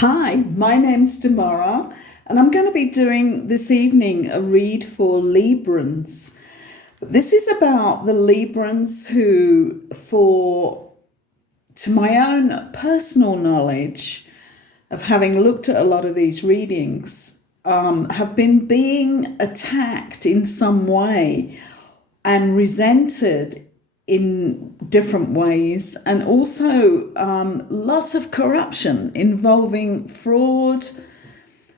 Hi, my name's Demara, and I'm going to be doing this evening a read for Librans. This is about the Librans who, to my own personal knowledge of having looked at a lot of these readings, have been being attacked in some way and resented in different ways, and also lots of corruption involving fraud,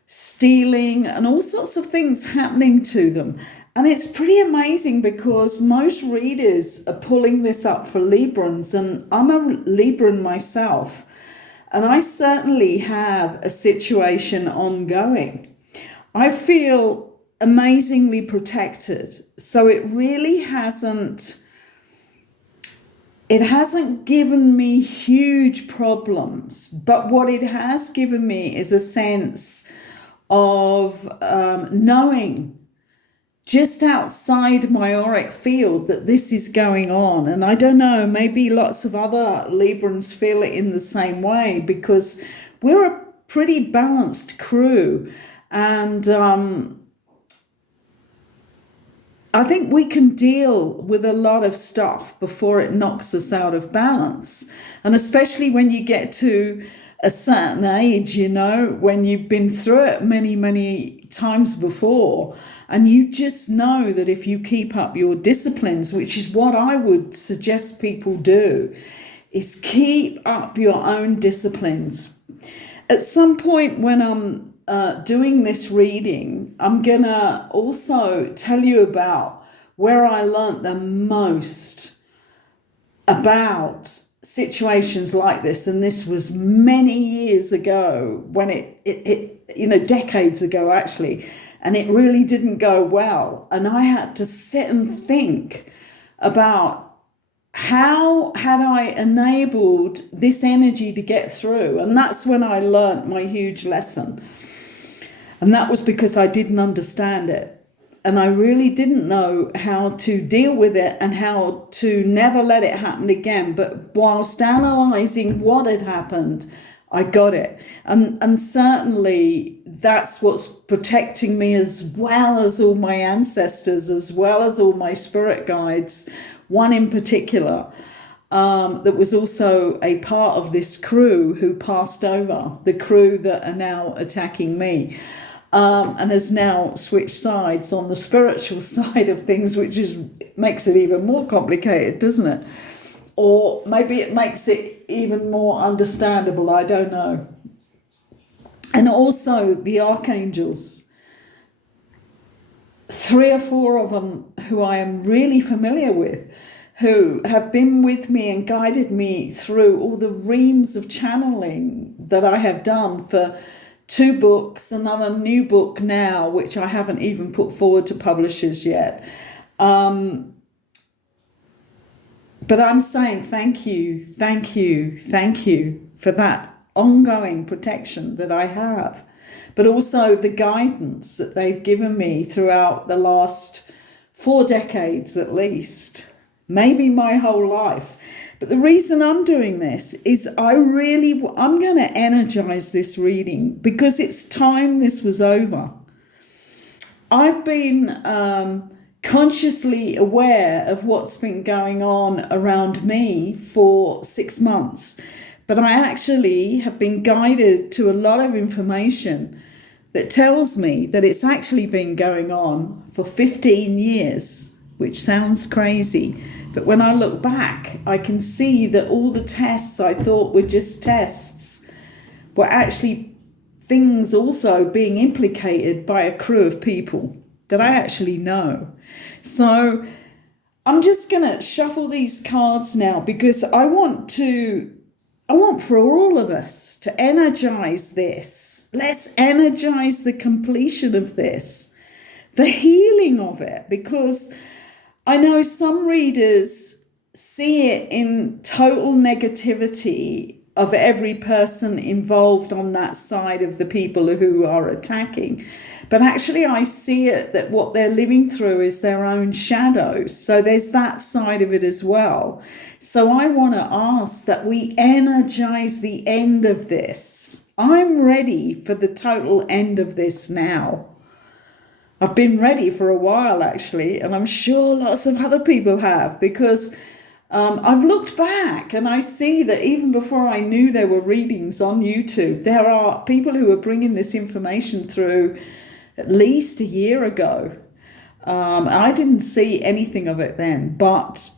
stealing, and all sorts of things happening to them. And it's pretty amazing because most readers are pulling this up for Librans, and I'm a Libran myself, and I certainly have a situation ongoing. I feel amazingly protected, so it really hasn't given me huge problems, but what it has given me is a sense of knowing just outside my auric field that this is going on. And I don't know, maybe lots of other Librans feel it in the same way, because we're a pretty balanced crew, and I think we can deal with a lot of stuff before it knocks us out of balance. And especially when you get to a certain age, when you've been through it many, many times before, and you just know that if you keep up your disciplines, which is what I would suggest people do, is keep up your own disciplines. At some point when I'm doing this reading, I'm gonna also tell you about where I learnt the most about situations like this, and this was many years ago, when it decades ago actually, and it really didn't go well, and I had to sit and think about how had I enabled this energy to get through. And that's when I learnt my huge lesson. And that was because I didn't understand it. And I really didn't know how to deal with it and how to never let it happen again. But whilst analysing what had happened, I got it. And certainly that's what's protecting me, as well as all my ancestors, as well as all my spirit guides. One in particular that was also a part of this crew who passed over, the crew that are now attacking me. And has now switched sides on the spiritual side of things, which makes it even more complicated, doesn't it? Or maybe it makes it even more understandable, I don't know. And also the archangels, 3 or 4 of them who I am really familiar with, who have been with me and guided me through all the reams of channeling that I have done for 2 books, another new book now, which I haven't even put forward to publishers yet. But I'm saying thank you for that ongoing protection that I have, but also the guidance that they've given me throughout the last 4 decades at least, maybe my whole life. But the reason I'm doing this is I'm going to energize this reading because it's time this was over. I've been consciously aware of what's been going on around me for 6 months, but I actually have been guided to a lot of information that tells me that it's actually been going on for 15 years, which sounds crazy. But when I look back, I can see that all the tests I thought were just tests were actually things also being implicated by a crew of people that I actually know. So I'm just going to shuffle these cards now, because I want for all of us to energize this. Let's energize the completion of this, the healing of it, because I know some readers see it in total negativity of every person involved on that side of the people who are attacking. But actually I see it that what they're living through is their own shadows. So there's that side of it as well. So I want to ask that we energize the end of this. I'm ready for the total end of this now. I've been ready for a while, actually, and I'm sure lots of other people have, because I've looked back and I see that even before I knew there were readings on YouTube, there are people who are bringing this information through at least a year ago. I didn't see anything of it then, but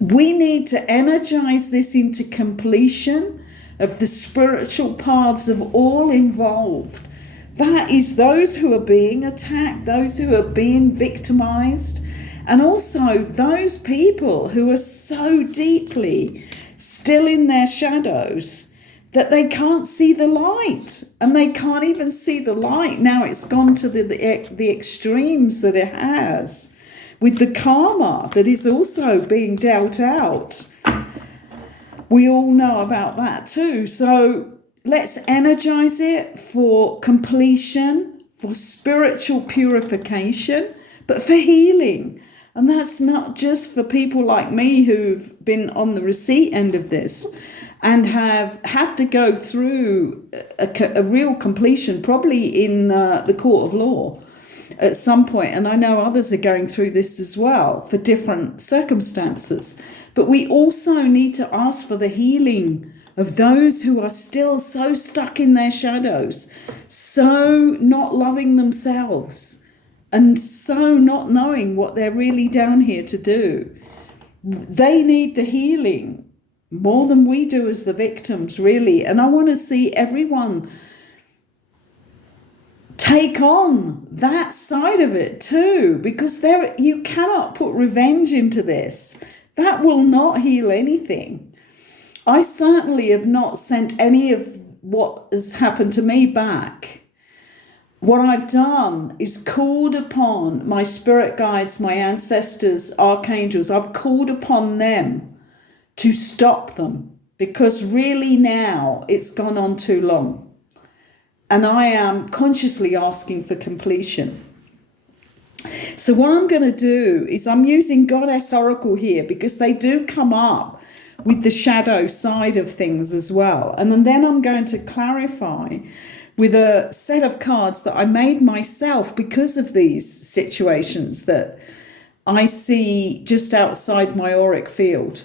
we need to energize this into completion of the spiritual paths of all involved. That is those who are being attacked, those who are being victimized, and also those people who are so deeply still in their shadows that they can't see the light, and they can't even see the light. Now it's gone to the extremes that it has with the karma that is also being dealt out. We all know about that too. So let's energize it for completion, for spiritual purification, but for healing. And that's not just for people like me who've been on the receipt end of this and have to go through a real completion, probably in the court of law at some point. And I know others are going through this as well for different circumstances. But we also need to ask for the healing of those who are still so stuck in their shadows, so not loving themselves, and so not knowing what they're really down here to do. They need the healing more than we do as the victims, really. And I want to see everyone take on that side of it too, because you cannot put revenge into this. That will not heal anything. I certainly have not sent any of what has happened to me back. What I've done is called upon my spirit guides, my ancestors, archangels. I've called upon them to stop them, because really now it's gone on too long. And I am consciously asking for completion. So what I'm going to do is I'm using Goddess Oracle here, because they do come up with the shadow side of things as well. And then I'm going to clarify with a set of cards that I made myself because of these situations that I see just outside my auric field.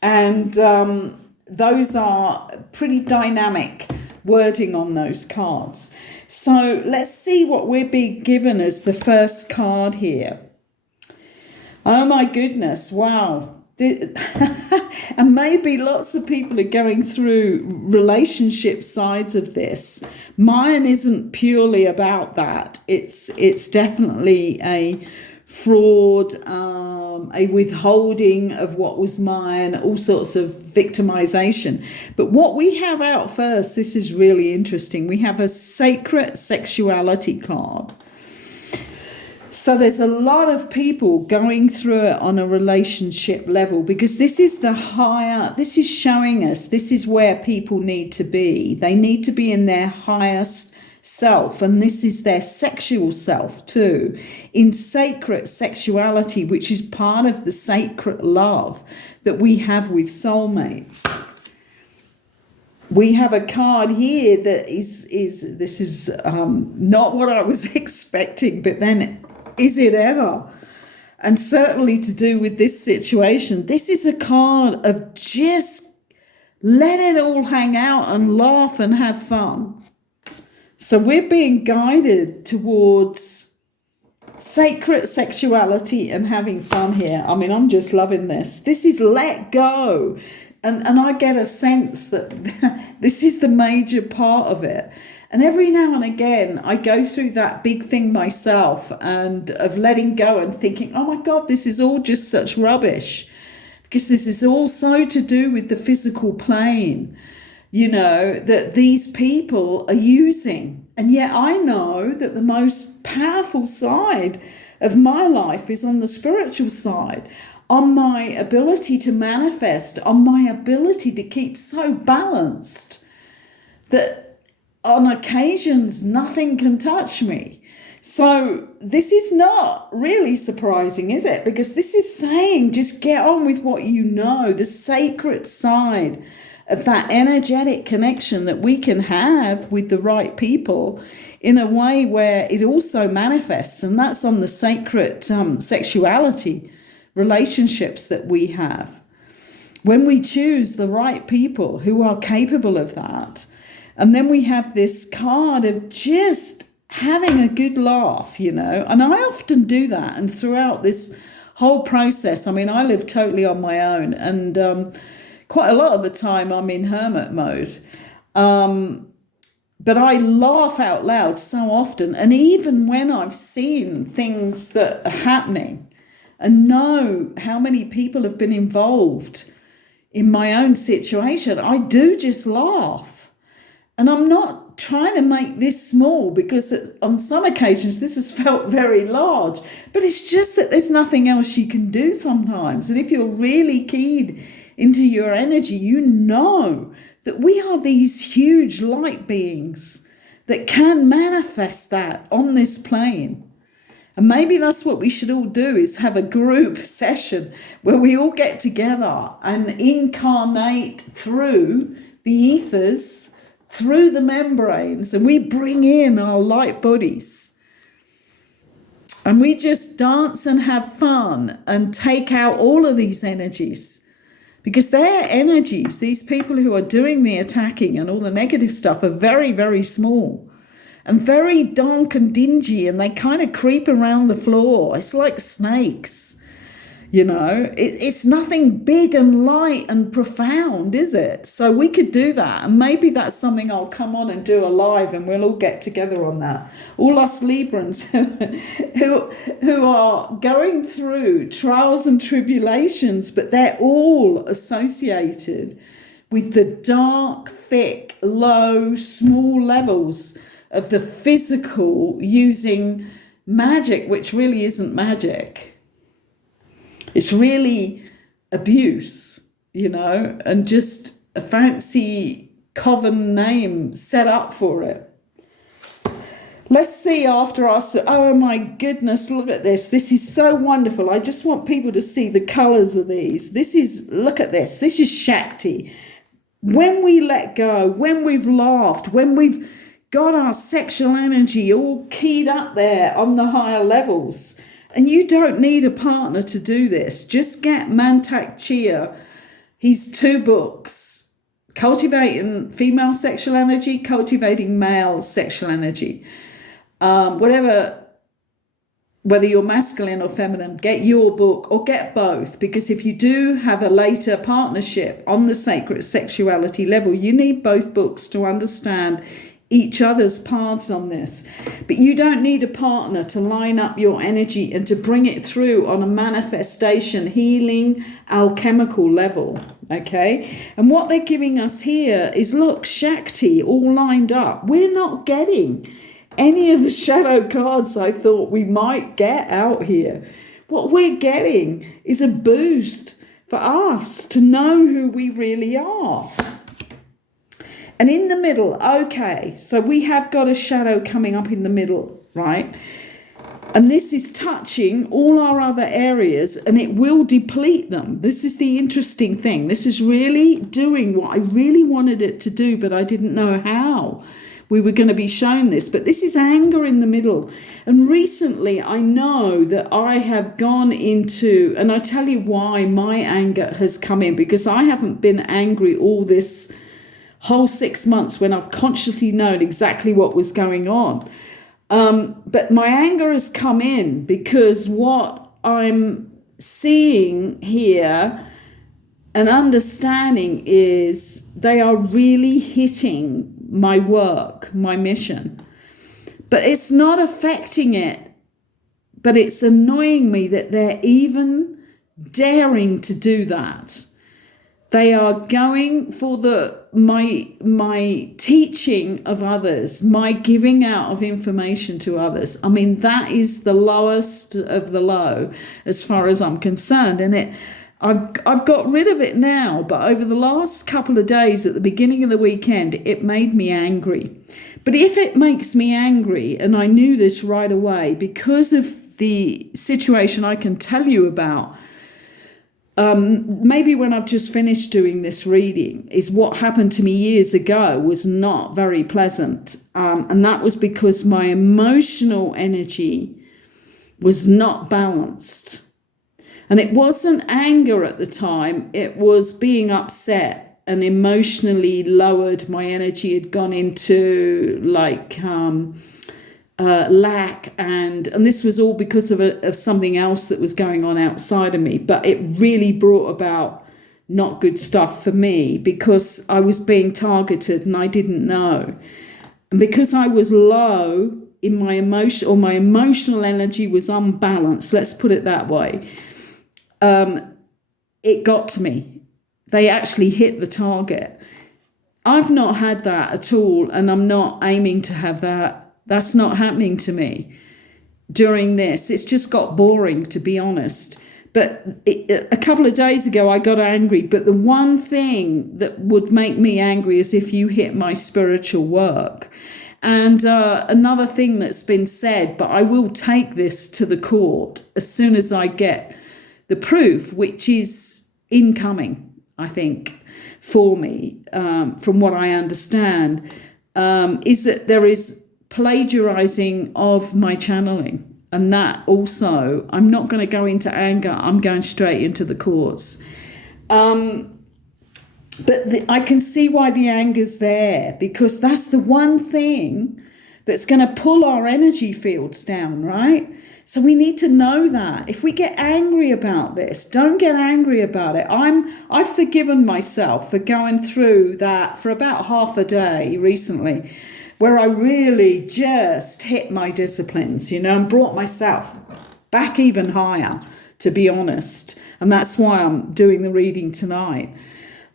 And those are pretty dynamic wording on those cards. So let's see what we're being given as the first card here. Oh my goodness, wow. And maybe lots of people are going through relationship sides of this. Mine isn't purely about that. It's definitely a fraud, a withholding of what was mine, all sorts of victimization. But what we have out first, this is really interesting. We have a sacred sexuality card. So there's a lot of people going through it on a relationship level, because this is this is showing us this is where people need to be. They need to be in their highest self, and this is their sexual self too, in sacred sexuality, which is part of the sacred love that we have with soulmates. We have a card here that is not what I was expecting, but then is it ever? And certainly to do with this situation, this is a card of just let it all hang out and laugh and have fun. So we're being guided towards sacred sexuality and having fun here. I mean, I'm just loving this. This is let go. And I get a sense that this is the major part of it. And every now and again, I go through that big thing myself, and of letting go and thinking, oh my God, this is all just such rubbish. Because this is all so to do with the physical plane, that these people are using. And yet I know that the most powerful side of my life is on the spiritual side, on my ability to manifest, on my ability to keep so balanced that on occasions nothing can touch me. So this is not really surprising, is it? Because this is saying just get on with what you know, the sacred side of that energetic connection that we can have with the right people in a way where it also manifests. And that's on the sacred sexuality relationships that we have. When we choose the right people who are capable of that, and then we have this card of just having a good laugh, and I often do that. And throughout this whole process, I mean, I live totally on my own, and quite a lot of the time I'm in hermit mode. But I laugh out loud so often. And even when I've seen things that are happening and know how many people have been involved in my own situation, I do just laugh. And I'm not trying to make this small, because on some occasions this has felt very large, but it's just that there's nothing else you can do sometimes. And if you're really keyed into your energy, you know that we are these huge light beings that can manifest that on this plane. And maybe that's what we should all do, is have a group session where we all get together and incarnate through the ethers, through the membranes, and we bring in our light bodies. And we just dance and have fun and take out all of these energies. Because their energies, these people who are doing the attacking and all the negative stuff, are very, very small and very dark and dingy, and they kind of creep around the floor. It's like snakes, It's nothing big and light and profound, is it? So we could do that, and maybe that's something I'll come on and do a live, and we'll all get together on that. All us Librans who are going through trials and tribulations, but they're all associated with the dark, thick, low, small levels of the physical, using magic, which really isn't magic. It's really abuse, and just a fancy coven name set up for it. Let's see after us. Oh my goodness, look at this. This is so wonderful. I just want people to see the colors of these. Look at this. This is Shakti. When we let go, when we've laughed, when we've got our sexual energy all keyed up there on the higher levels. And you don't need a partner to do this. Just get Mantak Chia, his 2 books, Cultivating Female Sexual Energy, Cultivating Male Sexual Energy. Whether you're masculine or feminine, get your book or get both. Because if you do have a later partnership on the sacred sexuality level, you need both books to understand each other's paths on this. But you don't need a partner to line up your energy and to bring it through on a manifestation, healing, alchemical level. Okay? And what they're giving us here is, look, Shakti all lined up. We're not getting any of the shadow cards I thought we might get out here. What we're getting is a boost for us to know who we really are. And in the middle, okay, so we have got a shadow coming up in the middle, right? And this is touching all our other areas, and it will deplete them. This is the interesting thing. This is really doing what I really wanted it to do, but I didn't know how we were going to be shown this. But this is anger in the middle. And recently, I know that I have gone into, and I tell you why my anger has come in, because I haven't been angry all this whole 6 months when I've consciously known exactly what was going on. But my anger has come in because what I'm seeing here and understanding is they are really hitting my work, my mission. But it's not affecting it, but it's annoying me that they're even daring to do that. They are going for my teaching of others, my giving out of information to others. I mean, that is the lowest of the low as far as I'm concerned. And I've got rid of it now, but over the last couple of days at the beginning of the weekend, it made me angry. But if it makes me angry, and I knew this right away because of the situation I can tell you about, maybe when I've just finished doing this reading, is what happened to me years ago was not very pleasant. And that was because my emotional energy was not balanced. And it wasn't anger at the time, it was being upset and emotionally lowered. My energy had gone into like lack, and this was all because of something else that was going on outside of me. But it really brought about not good stuff for me because I was being targeted and I didn't know. And because I was low in my emotion, or my emotional energy was unbalanced, let's put it that way, it got to me. They actually hit the target. I've not had that at all, and I'm not aiming to have that. That's not happening to me during this. It's just got boring, to be honest. But a couple of days ago, I got angry. But the one thing that would make me angry is if you hit my spiritual work. And another thing that's been said, but I will take this to the court as soon as I get the proof, which is incoming, I think, for me, from what I understand, is that there is plagiarizing of my channeling. And that also, I'm not going to go into anger. I'm going straight into the courts. But I can see why the anger's there, because that's the one thing that's going to pull our energy fields down, right? So we need to know that. If we get angry about this, don't get angry about it. I've forgiven myself for going through that for about half a day recently, where I really just hit my disciplines, and brought myself back even higher, to be honest. And that's why I'm doing the reading tonight.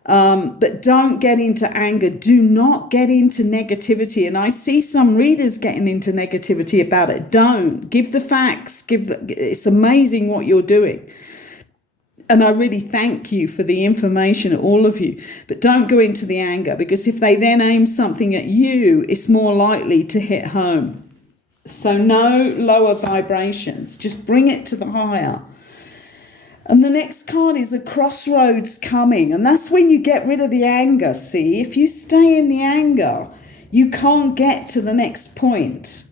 But don't get into anger. Do not get into negativity. And I see some readers getting into negativity about it. Don't. Give the facts. It's amazing what you're doing. And I really thank you for the information, all of you. But don't go into the anger, because if they then aim something at you, it's more likely to hit home. So no lower vibrations. Just bring it to the higher. And the next card is a crossroads coming. And that's when you get rid of the anger. See, if you stay in the anger, you can't get to the next point.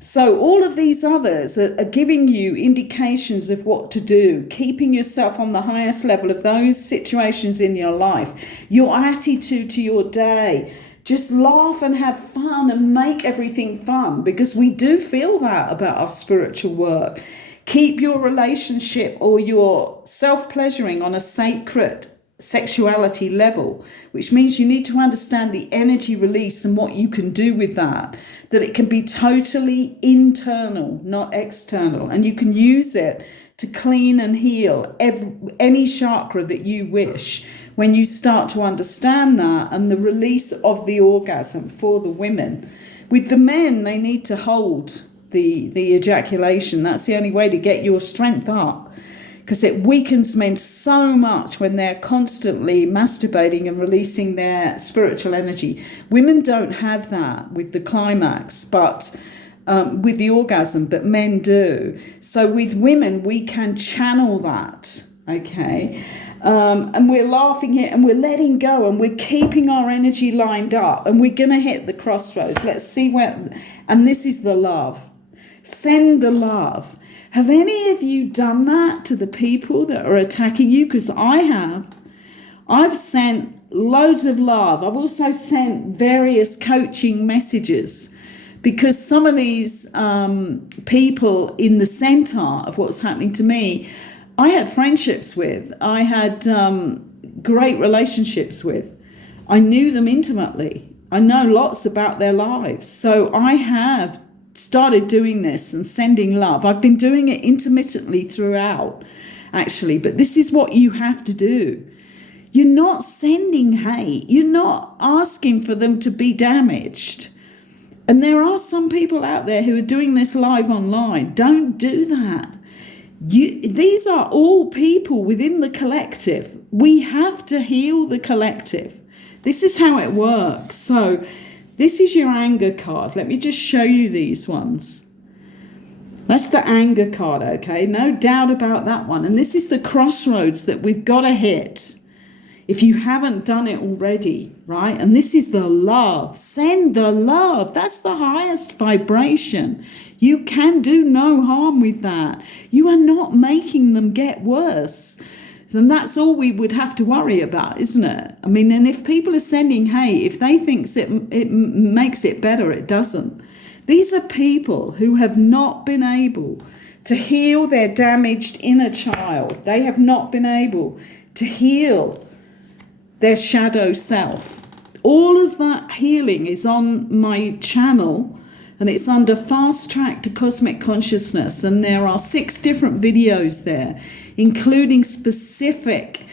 So all of these others are giving you indications of what to do, keeping yourself on the highest level of those situations in your life, your attitude to your day. Just laugh and have fun and make everything fun, because we do feel that about our spiritual work. Keep your relationship or your self-pleasuring on a sacred sexuality level, which means you need to understand the energy release and what you can do with that it can be totally internal, not external. And you can use it to clean and heal any chakra that you wish when you start to understand that, and the release of the orgasm for the women. With the men, they need to hold the ejaculation. That's the only way to get your strength up, because it weakens men so much when they're constantly masturbating and releasing their spiritual energy. Women don't have that with the climax, but with the orgasm, but men do. So with women, we can channel that, okay? And we're laughing here and we're letting go and we're keeping our energy lined up, and we're going to hit the crossroads. Let's see where, and this is the love. Send the love. Have any of you done that to the people that are attacking you? Because I have. I've sent loads of love. I've also sent various coaching messages, because some of these people in the center of what's happening to me, I had friendships with. I had great relationships with. I knew them intimately. I know lots about their lives. So I have started doing this and sending love. I've been doing it intermittently throughout, actually, but this is what you have to do. You're not sending hate. You're not asking for them to be damaged. And there are some people out there who are doing this live online. Don't do that. These are all people within the collective. We have to heal the collective. This is how it works. So this is your anger card. Let me just show you these ones. That's the anger card, okay? No doubt about that one. And this is the crossroads that we've got to hit if you haven't done it already, right? And this is the love. Send the love. That's the highest vibration. You can do no harm with that. You are not making them get worse. Then that's all we would have to worry about, isn't it? I mean, and if people are sending hate, if they think it makes it better, it doesn't. These are people who have not been able to heal their damaged inner child. They have not been able to heal their shadow self. All of that healing is on my channel, and it's under Fast Track to Cosmic Consciousness, and there are 6 different videos there, including specific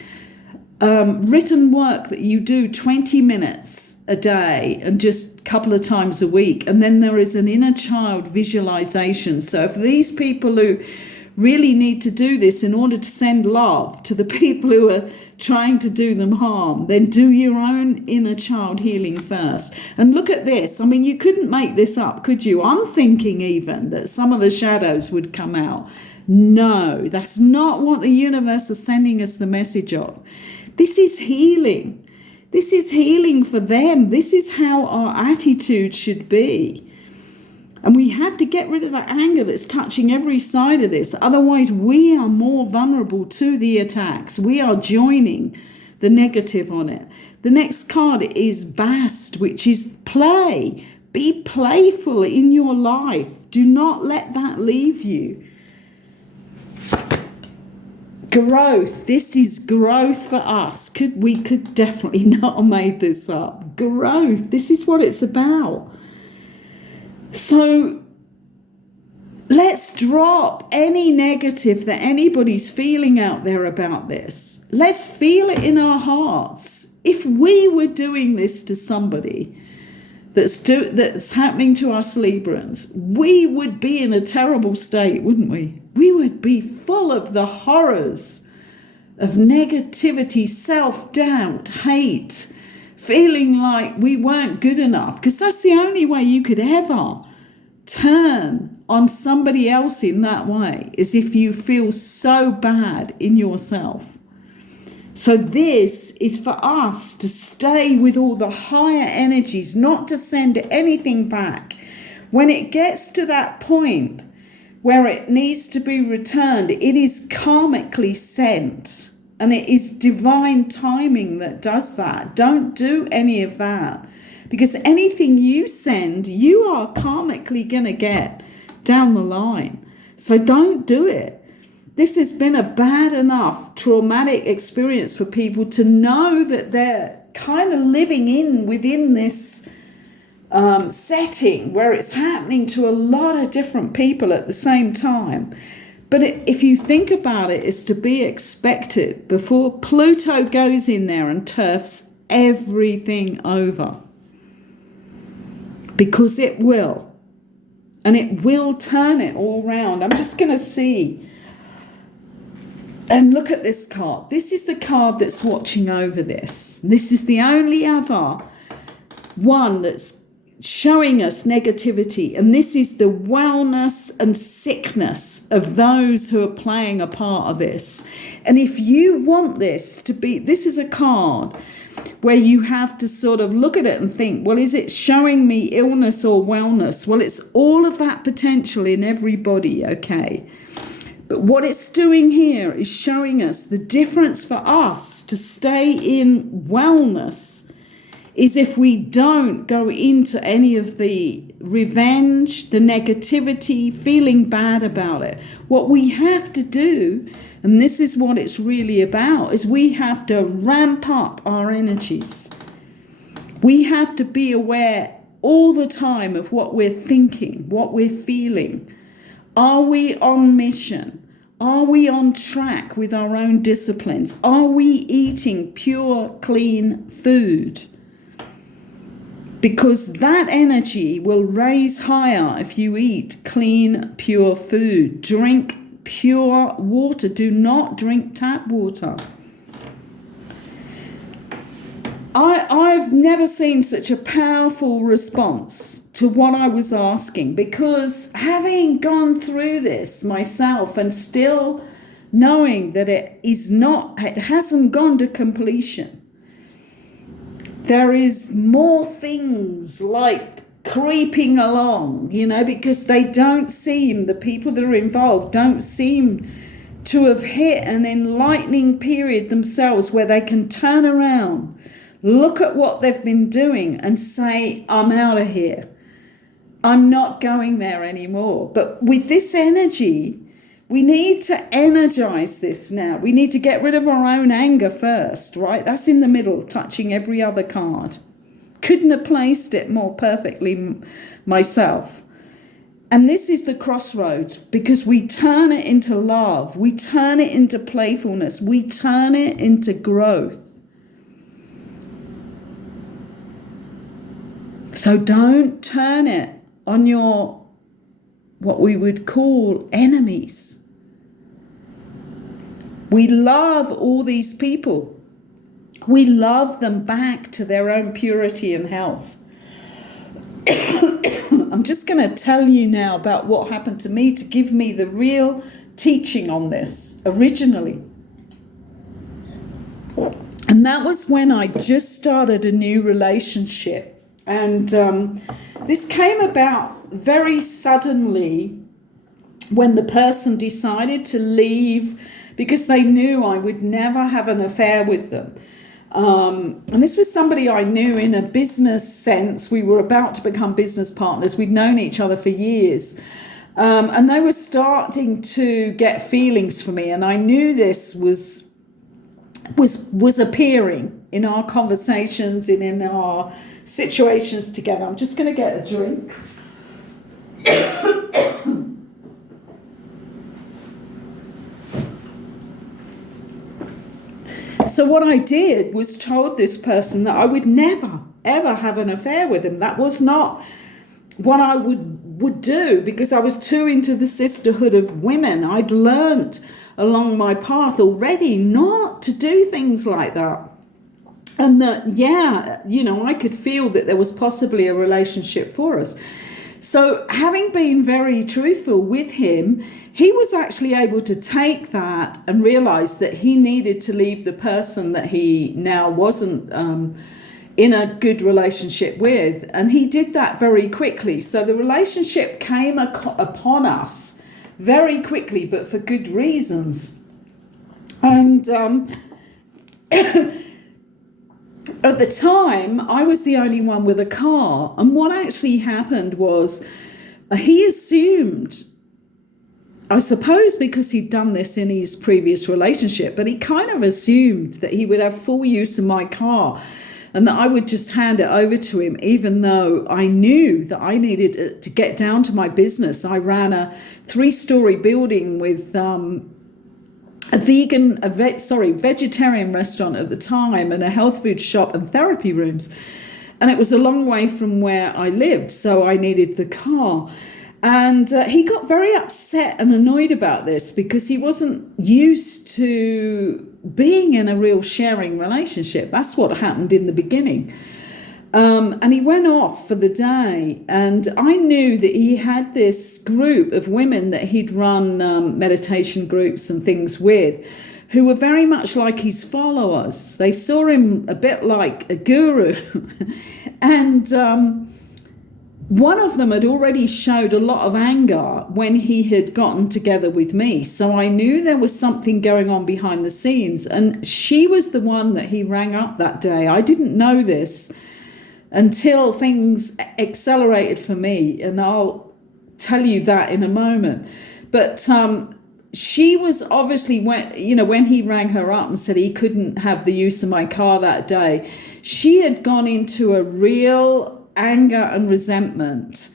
written work that you do 20 minutes a day and just a couple of times a week. And then there is an inner child visualization. So for these people who really need to do this in order to send love to the people who are trying to do them harm, then do your own inner child healing first. And look at this. I mean, you couldn't make this up, could you? I'm thinking even that some of the shadows would come out. No, that's not what the universe is sending us the message of. This is healing. This is healing for them. This is how our attitude should be. And we have to get rid of that anger that's touching every side of this. Otherwise, we are more vulnerable to the attacks. We are joining the negative on it. The next card is Bast, which is play. Be playful in your life. Do not let that leave you. Growth. This is growth for us. We could definitely not have made this up. Growth. This is what it's about. So let's drop any negative that anybody's feeling out there about this. Let's feel it in our hearts. If we were doing this to somebody that's happening to us Librans, we would be in a terrible state, wouldn't we? We would be full of the horrors of negativity, self-doubt, hate, feeling like we weren't good enough, because that's the only way you could ever turn on somebody else in that way, is if you feel so bad in yourself. So this is for us to stay with all the higher energies, not to send anything back. When it gets to that point where it needs to be returned, it is karmically sent, and it is divine timing that does that. Don't do any of that, because anything you send, you are karmically going to get down the line. So don't do it. This has been a bad enough traumatic experience for people to know that they're kind of living within this setting where it's happening to a lot of different people at the same time. But if you think about it, it's to be expected before Pluto goes in there and turfs everything over. Because it will. And it will turn it all round. I'm just going to see. And look at this card. This is the card that's watching over this. This is the only other one that's showing us negativity. And this is the wellness and sickness of those who are playing a part of this. And if you want this to be, this is a card where you have to sort of look at it and think, well, is it showing me illness or wellness? Well, it's all of that potential in everybody, okay? But what it's doing here is showing us the difference for us to stay in wellness is if we don't go into any of the revenge, the negativity, feeling bad about it. What we have to do, and this is what it's really about, is we have to ramp up our energies. We have to be aware all the time of what we're thinking, what we're feeling. Are we on mission? Are we on track with our own disciplines? Are we eating pure, clean food? Because that energy will raise higher if you eat clean, pure food. Drink pure water. Do not drink tap water. I've never seen such a powerful response to what I was asking, because having gone through this myself and still knowing that it hasn't gone to completion, there is more things like creeping along, because the people that are involved don't seem to have hit an enlightening period themselves where they can turn around, look at what they've been doing and say, I'm out of here. I'm not going there anymore. But with this energy, we need to energize this now. We need to get rid of our own anger first, right? That's in the middle, touching every other card. Couldn't have placed it more perfectly myself. And this is the crossroads, because we turn it into love. We turn it into playfulness. We turn it into growth. So don't turn it on your, what we would call, enemies. We love all these people. We love them back to their own purity and health. I'm just going to tell you now about what happened to me to give me the real teaching on this originally. And that was when I just started a new relationship. And this came about very suddenly when the person decided to leave because they knew I would never have an affair with them. And this was somebody I knew in a business sense. We were about to become business partners. We'd known each other for years. And they were starting to get feelings for me. And I knew this was appearing in our conversations and in our situations together. I'm just going to get a drink. So what I did was told this person that I would never, ever have an affair with him. That was not what I would do, because I was too into the sisterhood of women. I'd learnt along my path already not to do things like that. And that, I could feel that there was possibly a relationship for us. So having been very truthful with him, he was actually able to take that and realize that he needed to leave the person that he now wasn't in a good relationship with. And he did that very quickly. So the relationship came upon us very quickly, but for good reasons. And at the time, I was the only one with a car. And what actually happened was he assumed, I suppose because he'd done this in his previous relationship, but he kind of assumed that he would have full use of my car and that I would just hand it over to him, even though I knew that I needed to get down to my business. I ran a 3-story building with vegetarian restaurant at the time, and a health food shop and therapy rooms. And it was a long way from where I lived, so I needed the car. And he got very upset and annoyed about this because he wasn't used to being in a real sharing relationship. That's what happened in the beginning. And he went off for the day, and I knew that he had this group of women that he'd run meditation groups and things with, who were very much like his followers. They saw him a bit like a guru. And one of them had already showed a lot of anger when he had gotten together with me. So I knew there was something going on behind the scenes. And she was the one that he rang up that day. I didn't know this until things accelerated for me, and I'll tell you that in a moment. But she was obviously, when he rang her up and said he couldn't have the use of my car that day, she had gone into a real anger and resentment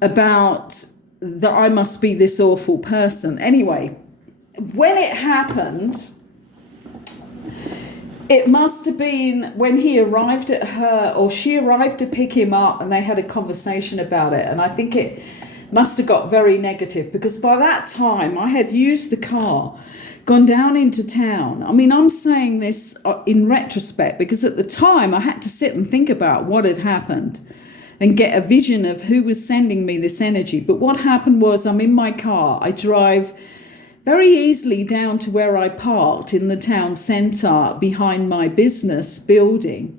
about that I must be this awful person. Anyway, when it happened, it must have been when he arrived at her, or she arrived to pick him up, and they had a conversation about it. And I think it must have got very negative, because by that time I had used the car, gone down into town. I mean, I'm saying this in retrospect, because at the time I had to sit and think about what had happened. and get a vision of who was sending me this energy. But what happened was, I'm in my car. I drive very easily down to where I parked in the town centre behind my business building.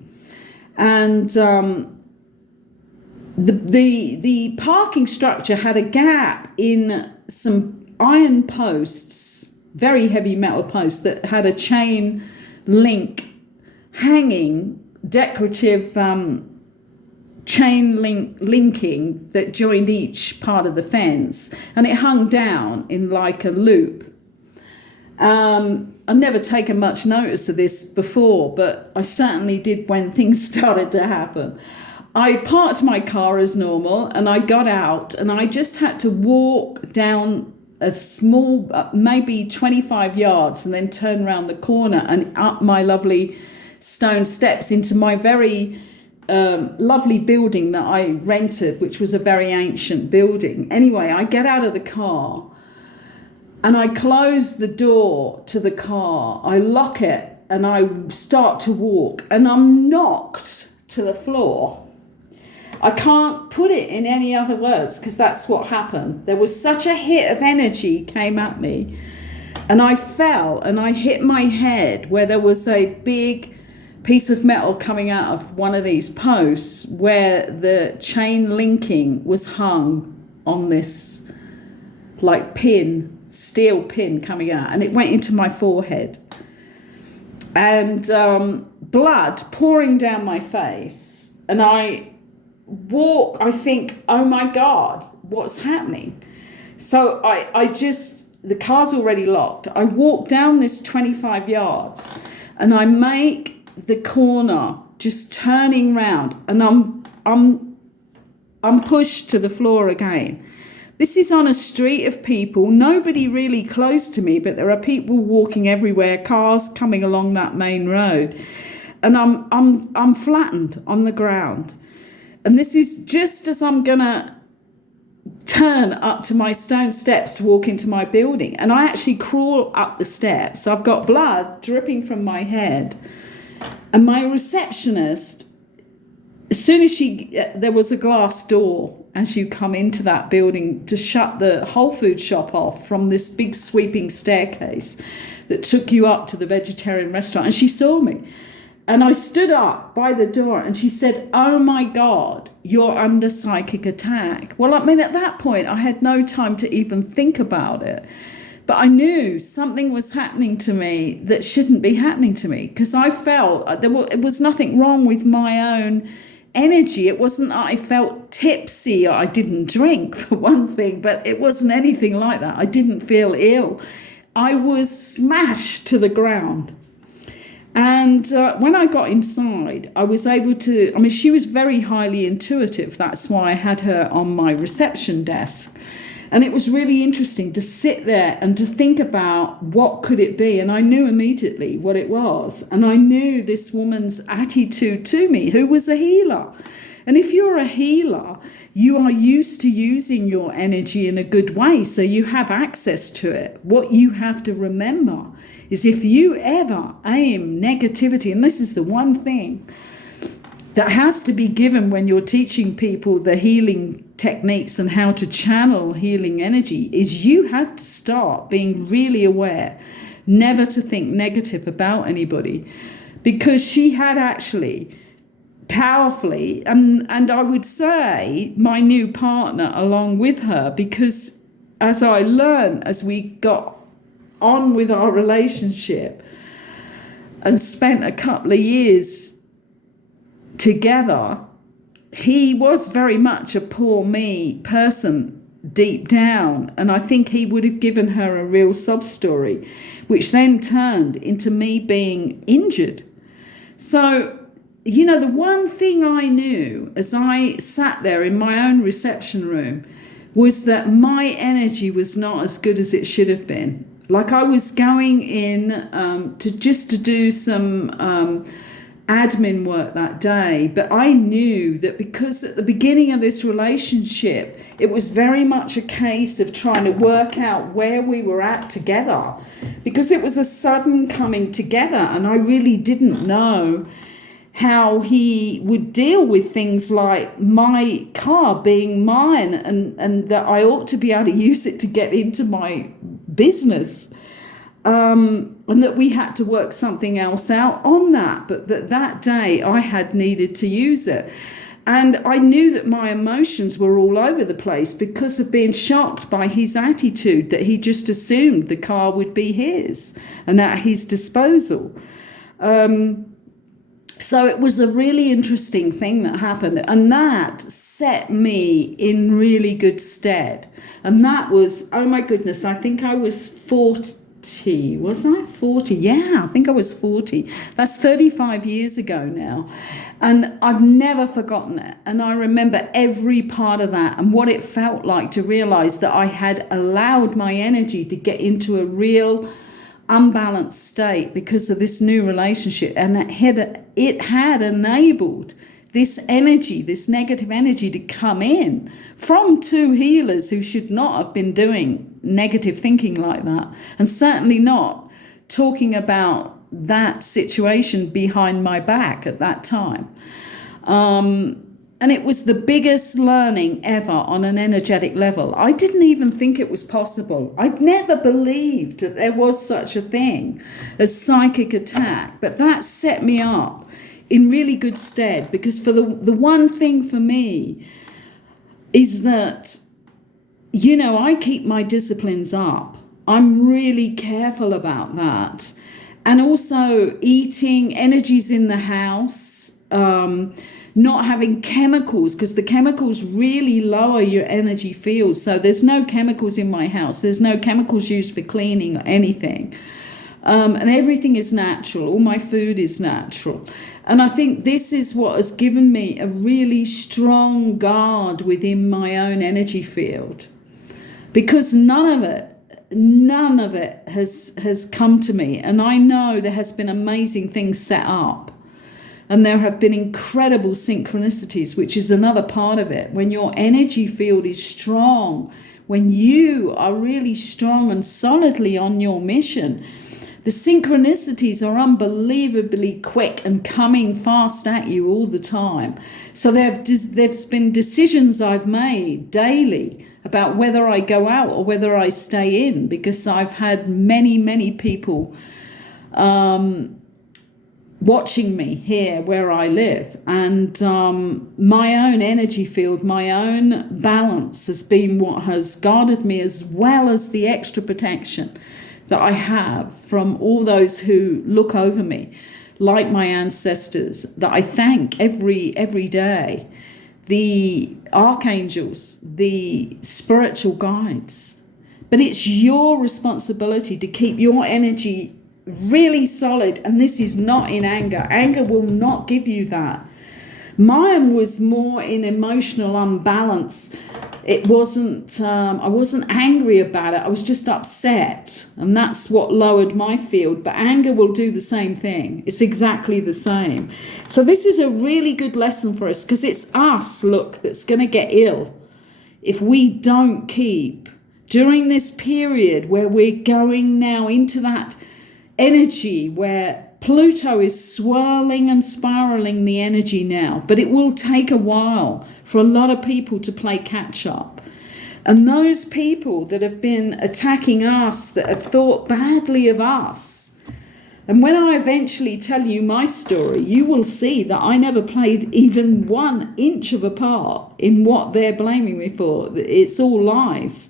And the parking structure had a gap in some iron posts, very heavy metal posts that had a chain link hanging, decorative chain linking that joined each part of the fence, and it hung down in like a loop. I've never taken much notice of this before, but I certainly did when things started to happen. I parked my car as normal and I got out, and I just had to walk down a small, maybe 25 yards, and then turn around the corner and up my lovely stone steps into my very lovely building that I rented, which was a very ancient building. Anyway, I get out of the car and I close the door to the car. I lock it and I start to walk, and I'm knocked to the floor. I can't put it in any other words, because that's what happened. There was such a hit of energy came at me, and I fell and I hit my head where there was a big piece of metal coming out of one of these posts where the chain linking was hung on this like pin, steel pin coming out, and it went into my forehead, and blood pouring down my face. And I walk, I think, oh my God, what's happening? So I just, the car's already locked. I walk down this 25 yards and I make the corner, just turning round, and I'm pushed to the floor again. This is on a street of people, nobody really close to me, but there are people walking everywhere, cars coming along that main road, and I'm flattened on the ground. And this is just as I'm gonna turn up to my stone steps to walk into my building, and I actually crawl up the steps. I've got blood dripping from my head, and my receptionist, as soon as there was a glass door as you come into that building to shut the Whole Food shop off from this big sweeping staircase that took you up to the vegetarian restaurant, and she saw me. And I stood up by the door and she said, "Oh my God, you're under psychic attack." Well, I mean, at that point, I had no time to even think about it. But I knew something was happening to me that shouldn't be happening to me, because I felt it was nothing wrong with my own energy. It wasn't that I felt tipsy, or I didn't drink for one thing, but it wasn't anything like that. I didn't feel ill. I was smashed to the ground. And when I got inside, I was able to, I mean, she was very highly intuitive. That's why I had her on my reception desk. And it was really interesting to sit there and to think about what could it be. And I knew immediately what it was. And I knew this woman's attitude to me, who was a healer. And if you're a healer, you are used to using your energy in a good way, so you have access to it. What you have to remember is, if you ever aim negativity, and this is the one thing that has to be given when you're teaching people the healing techniques and how to channel healing energy, is you have to start being really aware never to think negative about anybody. Because she had actually powerfully, and I would say my new partner along with her, because as I learned as we got on with our relationship and spent a couple of years together, he was very much a poor me person deep down, and I think he would have given her a real sob story, which then turned into me being injured. So, you know, the one thing I knew as I sat there in my own reception room was that my energy was not as good as it should have been. Like, I was going in to do some admin work that day, but I knew that because at the beginning of this relationship, it was very much a case of trying to work out where we were at together, because it was a sudden coming together, and I really didn't know how he would deal with things like my car being mine, and that I ought to be able to use it to get into my business, and that we had to work something else out on that, but that day I had needed to use it. And I knew that my emotions were all over the place because of being shocked by his attitude, that he just assumed the car would be his and at his disposal. So it was a really interesting thing that happened, and that set me in really good stead. And that was, oh my goodness, I think I was 40. Was I 40? Yeah, I think I was 40. That's 35 years ago now. And I've never forgotten it. And I remember every part of that and what it felt like to realize that I had allowed my energy to get into a real unbalanced state because of this new relationship, and that it had enabled this energy, this negative energy, to come in from two healers who should not have been doing negative thinking like that, and certainly not talking about that situation behind my back at that time. And it was the biggest learning ever on an energetic level. I didn't even think it was possible. I'd never believed that there was such a thing as psychic attack. But that set me up in really good stead, because for the one thing for me is that, you know, I keep my disciplines up. I'm really careful about that. And also eating, energies in the house, not having chemicals, because the chemicals really lower your energy field. So there's no chemicals in my house. There's no chemicals used for cleaning or anything. And everything is natural. All my food is natural. And I think this is what has given me a really strong guard within my own energy field, because none of it has come to me. And I know there has been amazing things set up. And there have been incredible synchronicities, which is another part of it. When your energy field is strong, when you are really strong and solidly on your mission, the synchronicities are unbelievably quick and coming fast at you all the time. So there's been decisions I've made daily about whether I go out or whether I stay in, because I've had many people watching me here where I live, and my own energy field, my own balance has been what has guarded me, as well as the extra protection that I have from all those who look over me, like my ancestors, that I thank every day, the archangels, the spiritual guides. But it's your responsibility to keep your energy really solid, and this is not in anger. Anger will not give you that. Mine was more in emotional unbalance. It wasn't, I wasn't angry about it. I was just upset, and that's what lowered my field. But anger will do the same thing. It's exactly the same. So this is a really good lesson for us, because it's us, look, that's going to get ill if we don't keep, during this period where we're going now into that energy where Pluto is swirling and spiraling the energy now, but it will take a while for a lot of people to play catch up. And those people that have been attacking us, that have thought badly of us, and when I eventually tell you my story, you will see that I never played even 1 inch of a part in what they're blaming me for. It's all lies,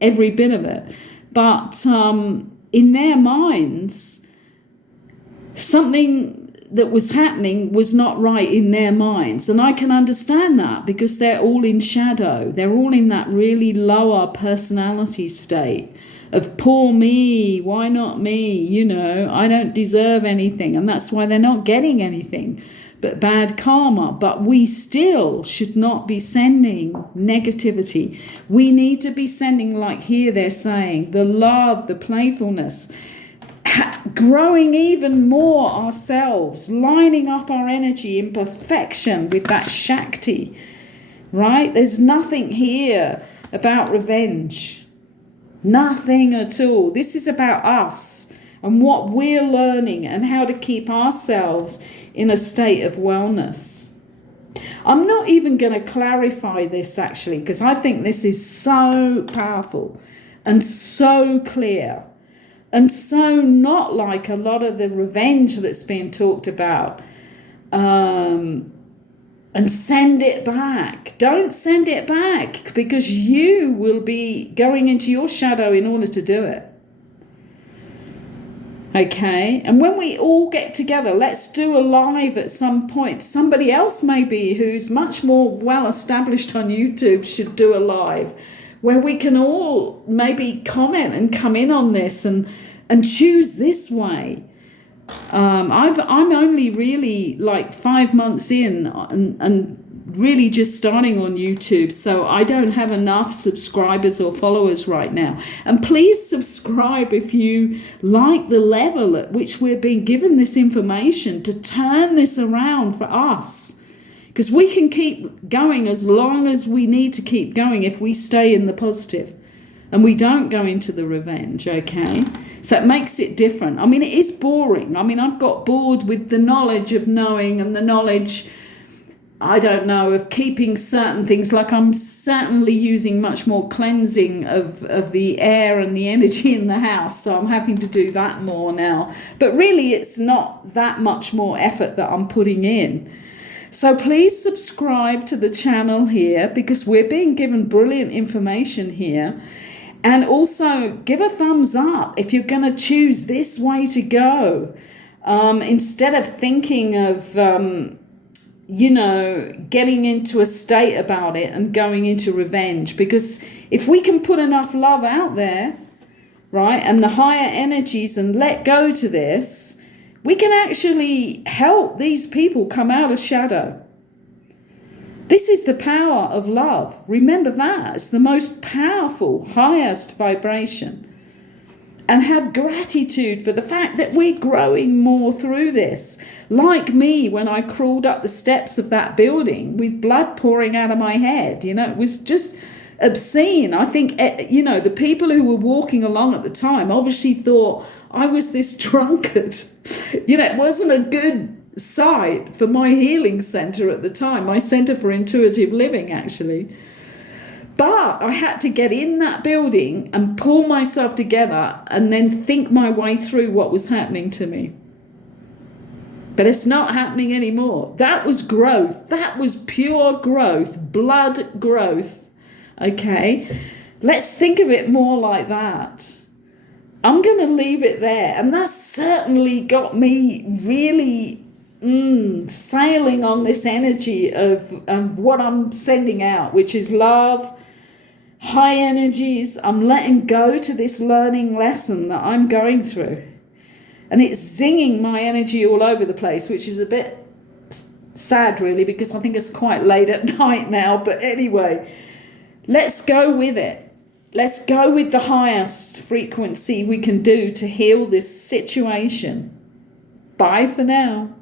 every bit of it. But in their minds, something that was happening was not right in their minds. And I can understand that, because they're all in shadow. They're all in that really lower personality state of poor me, why not me? You know, I don't deserve anything. And that's why they're not getting anything but bad karma. But we still should not be sending negativity. We need to be sending, like here they're saying, the love, the playfulness, growing even more ourselves, lining up our energy in perfection with that Shakti, right? There's nothing here about revenge. Nothing at all. This is about us and what we're learning, and how to keep ourselves in a state of wellness. I'm not even going to clarify this actually, because I think this is so powerful and so clear and so not like a lot of the revenge that's being talked about. And send it back. Don't send it back, because you will be going into your shadow in order to do it. Okay? And when we all get together, let's do a live at some point. Somebody else maybe who's much more well established on YouTube should do a live where we can all maybe comment and come in on this and choose this way. I'm only really like 5 months in and really just starting on YouTube, so I don't have enough subscribers or followers right now. And please subscribe if you like the level at which we're being given this information to turn this around for us, because we can keep going as long as we need to keep going if we stay in the positive and we don't go into the revenge. Okay, so it makes it different. I mean, it is boring. I mean, I've got bored with the knowledge of knowing and the knowledge, I don't know, of keeping certain things. Like I'm certainly using much more cleansing of the air and the energy in the house, so I'm having to do that more now. But really, it's not that much more effort that I'm putting in. So please subscribe to the channel here, because we're being given brilliant information here. And also give a thumbs up if you're going to choose this way to go. Instead of thinking of, getting into a state about it and going into revenge. Because if we can put enough love out there, right, and the higher energies and let go to this, we can actually help these people come out of shadow. This is the power of love. Remember that. It's the most powerful, highest vibration. And have gratitude for the fact that we're growing more through this. Like me, when I crawled up the steps of that building with blood pouring out of my head. It was just obscene. I think, the people who were walking along at the time obviously thought I was this drunkard. It wasn't a good site for my healing center at the time, my center for intuitive living actually. But I had to get in that building and pull myself together and then think my way through what was happening to me. But it's not happening anymore. That was growth. That was pure growth, blood growth. Okay, let's think of it more like that. I'm going to leave it there. And that's certainly got me really sailing on this energy of what I'm sending out, which is love, high energies. I'm letting go to this learning lesson that I'm going through. And it's zinging my energy all over the place, which is a bit sad, really, because I think it's quite late at night now. But anyway, let's go with it. Let's go with the highest frequency we can do to heal this situation. Bye for now.